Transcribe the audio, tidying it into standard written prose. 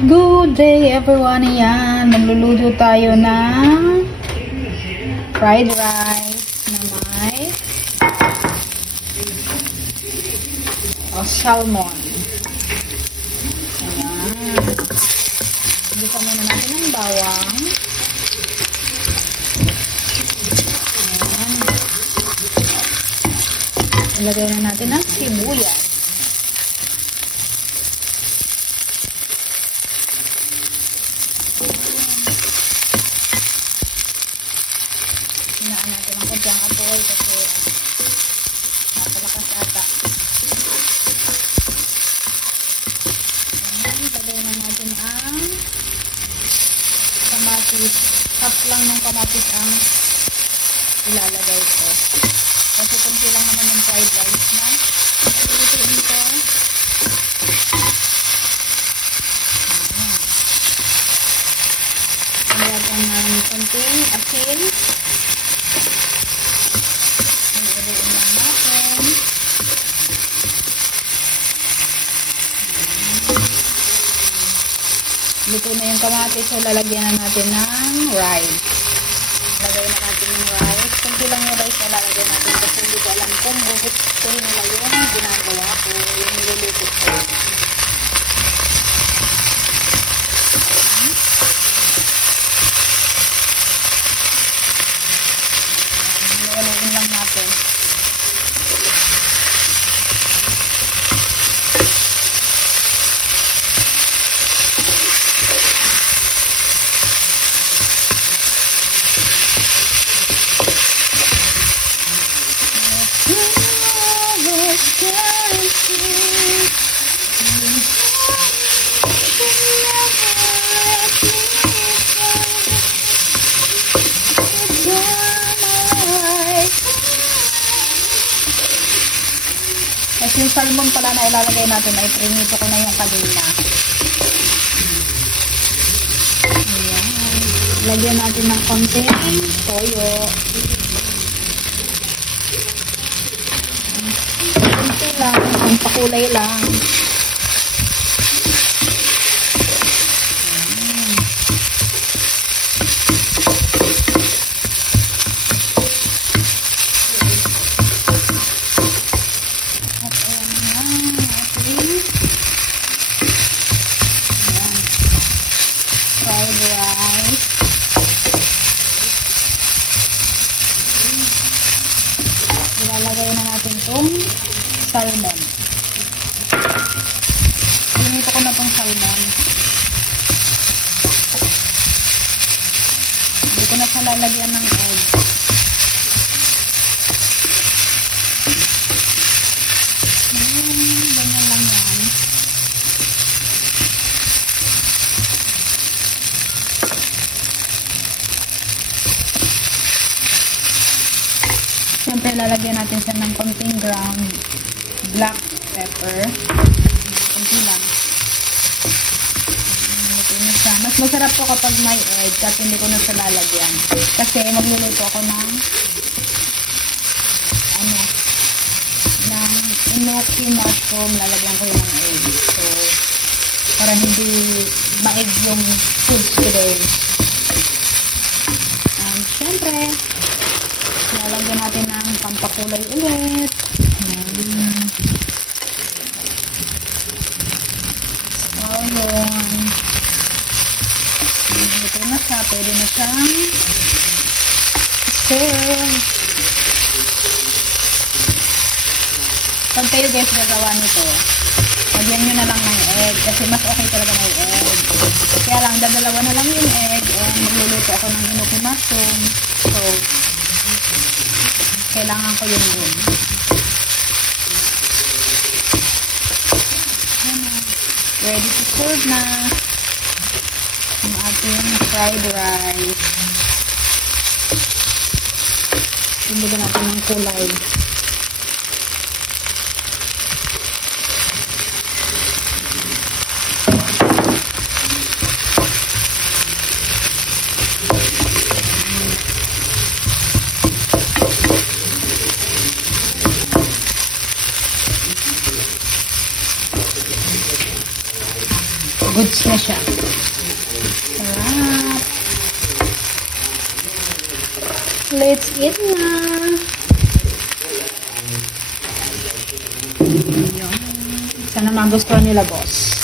Good day everyone, ayan, magluluto tayo ng fried rice na may salmon. Ayan, gusto muna natin ng bawang. Ayan, ilagay na natin ng sibuyas. Hinaan natin ang kudyang apoy kasi napalakas ata. Ayan, lagay na natin ang kamatis. Half lang ng kamatis ang ilalagay ko. Kasi kunti lang naman yung fried rice na. Lutuin ko. Lagyan ng konting asin. Nilagyan lang natin. Luto na yung kamatis, so lalagyan na natin ng rice. Lagay na natin yung rice. Kunti lang yung rice na lalagyan natin kasi hindi ko alam kung gugustuhin nila yung ginagawa ko, yung niluluto ko. Haluin lang natin. Kasi yung salmon pala na ilalagay natin ay prinito ko na yung kanina. Ayan. Lagyan natin ng konting toyo. Konti lang, pampakulay lang. Ilalagay na natin itong salmon. Pinito ko na itong salmon. Hindi ko na siya lalagyan ng egg. Ganyan lang yan. Siyempre, lalagyan natin siya ng konting ground black pepper. Konti lang. Mas masarap po kapag may egg kasi hindi ko na siya lalagyan. Kasi magluluto ako ng enoki mushroom. Lalagyan ko yung egg. So, para hindi ma-egg yung foods today. And siyempre, lalagyan natin ng pampakulay ulit. Ayun. Ito na siya. Pwede na siyang serve. Pag kayo guys gagawa nito, lagyan nyo na lang ng egg. Kasi mas okay talaga may egg. Kaya lang, dadalawa na lang yung egg. And magluluto ako ng enoki mushroom. So, kailangan ko yun din. Ready to serve na ang ating fried rice. Bigyan natin ng kulay. good na siya. Sarap. Let's eat na. Sana magustuhan nila, boss.